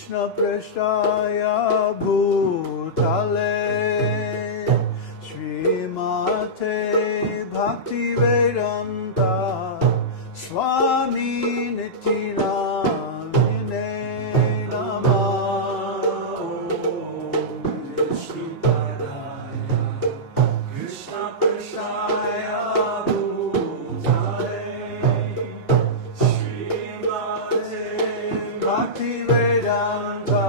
Krishna Prasthaya Bhutale Srimate Bhaktivedanta Swami Nityanamine Namah. Krishna Prasthaya Bhutale Srimate Bhaktivedanta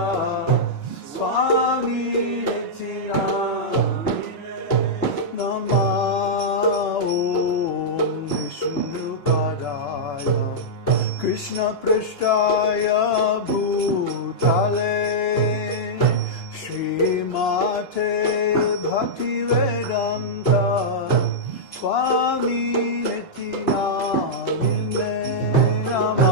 Swami Nityanamine Namah. Om Vishnupadaya Krishna Prasthaya Bhutale Srimate Bhaktivedanta Swami Nityanamine Namah.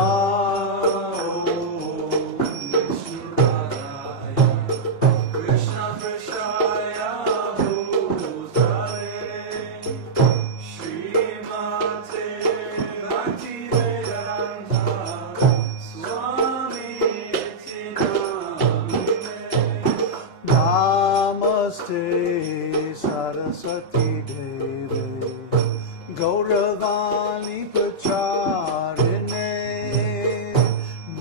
Krishna Prasthaya Bhutale Srimate Bhaktivedanta Swami Nityanamine Namaste Saraswati Deve Gauravani Pracharine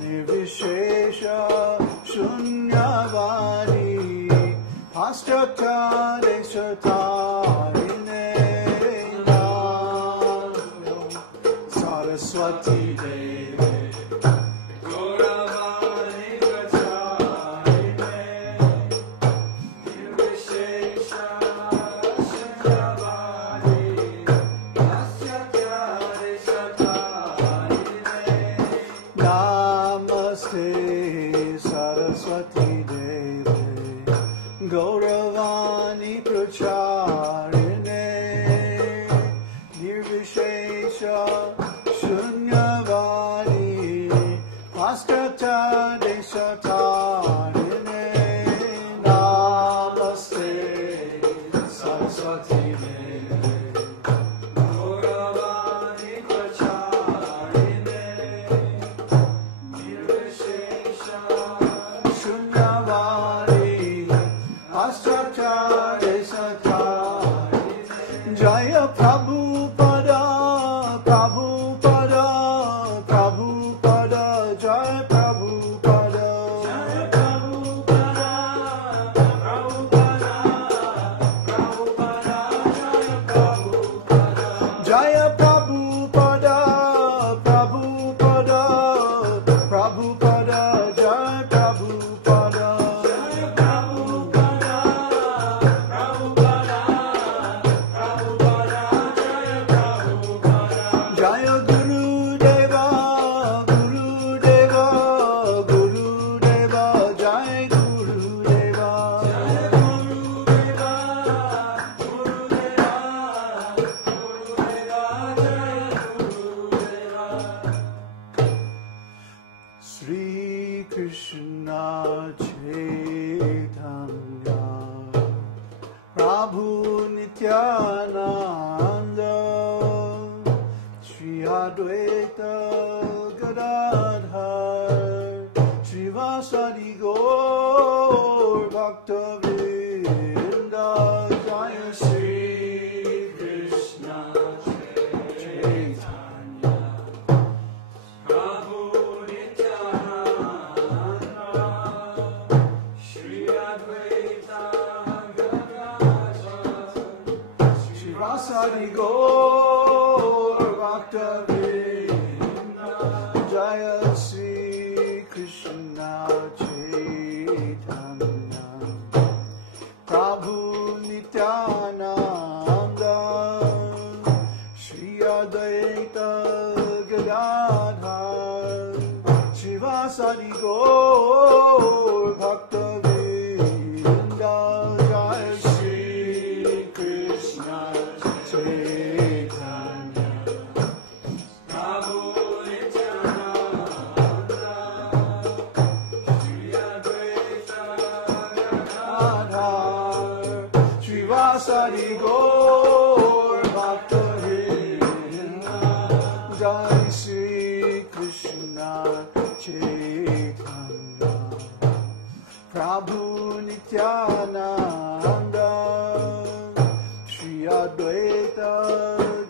Nirvishesha Shunyavani Paschatare Satarine Saraswati Deve Gauravani Pracharine Nirvishesha Shunyavani Paschatare Satarine Namaste Saraswati Deve Gauravani Pracharine Nirvishesha Shunyavani Paschatare Satarine Namaste Saraswati Deve Gauravani Pracharine Nirvishesha Shunyavani Paschatare Satarine Jaya Prabhupada Prabhupada Prabhupada Jaya Prabhupada Jaya Prabhupada Prabhupada Prabhupada Jaya Prabhupada Prabhupada Prabhupada Jaya Prabhupada Jaya Prabhupada Prabhupada Prabhupada Jaya Prabhupada Jaya Guru Deva Guru Deva Guru Deva Jaya Guru Deva Jaya Guru Deva Guru Deva Guru Deva Jaya Guru Deva Sri Krishna Chaitanya Prabhu Nityananda Shri Advaita Gadadhar Srivasadi Gaur Bhaktavinda Jaya Sri Krishna Chaitanya Prabhu Nityananda Shri Advaita Gadadhar Srivasadi Gaur Bhaktavinda Prabhu Nityananda, Shri Advaita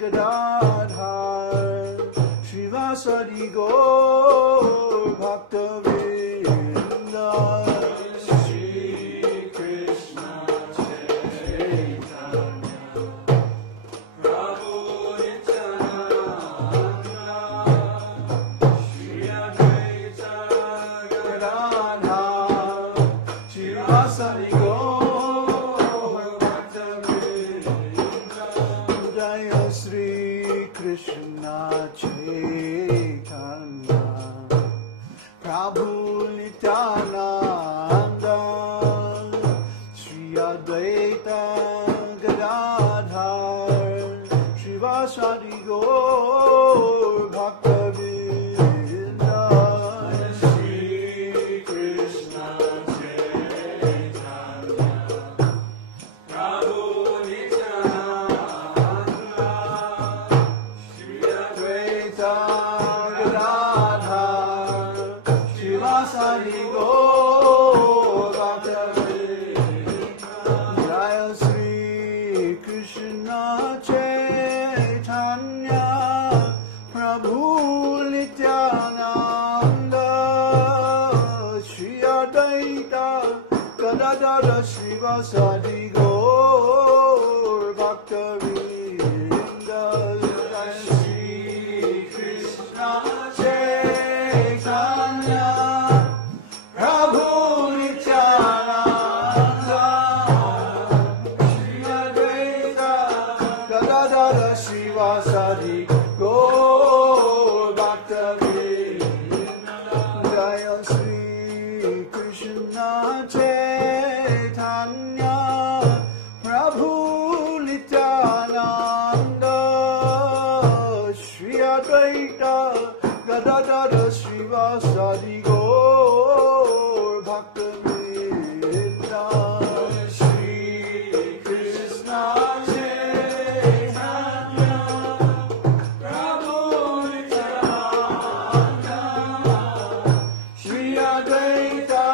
Gadadhar, Srivasadi Gaur Bhaktavinda, Shri Krishna Chaitanya, Prabhu Nityananda, Shri Advaita Gadadhar, Srivasadi Gaur Bhaktavinda, Jaya Shri Krishna Chaitanya, Prabhu Nityananda, Shri Advaita Gadadhar, Srivasadi Gaur Bhaktavinda, Shri Krishna Chaitanya, Prabhu Nityananda, Shri Advaita Gadadhar, Srivasadi Gaur Bhaktavinda, Jaya Shri Krishna Chaitanya, Prabhu Nityananda, Shri Advaita Gadadhar, Srivasadi Gaur Bhaktavinda, Jaya Shri Krishna Chaitanya, Prabhu Nityananda, Shri Advaita Gadadhar, Srivasadi Gaur Bhaktavinda, Jaya Shri Krishna Chaitanya, Prabhu Nityananda, Shri Advaita Gadadhar, Srivasadi Gaur Bhaktavinda, Shri Krishna Chaitanya, Prabhu Nityananda, Shri Advaita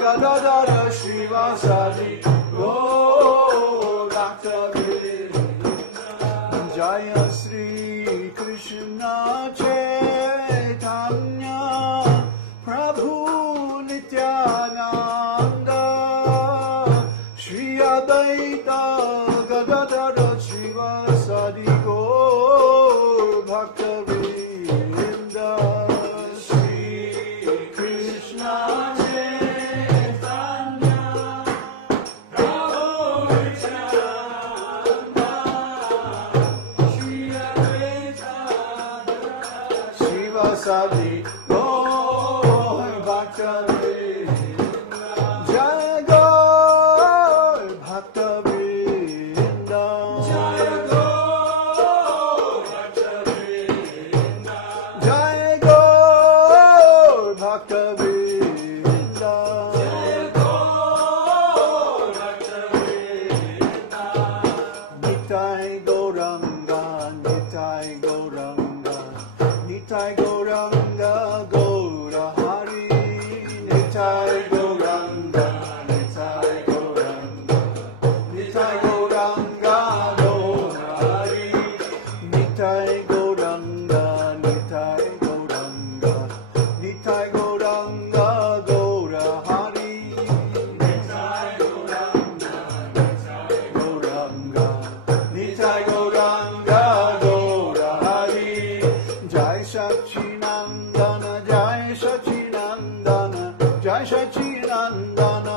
Gadadhar, Srivasadi Gaur Bhaktavinda, Jaya Shri Krishna Chaitanya, Prabhu Nityananda, Shri Advaita Gadadhar, Srivasadi Gaur Bhaktavinda, Shri Krishna Chaitanya, Prabhu Nityananda, Shri Advaita Srivasadi Gaur Bhaktavinda, Jaya Gaur Bhaktavinda, Jaya Gaur Bhaktavinda, Jaya Gaur Bhaktavinda, Jaya Gaur Bhaktavinda, Nitai Gauranga, Nitai Gauranga, Nitai Gauranga, Gaura Hari, Nitai Gauranga, Nitai Gauranga, Nitai Gauranga, Gaura Hari, Nitai Gauranga, Nitai Gauranga, Nitai Gauranga, Gaura Hari, Nitai Gauranga, Nitai Gauranga, Nitai Gauranga, Gaura Hari, Jai Sachinandana, Jai Sachinandana, Jai Sachinandana,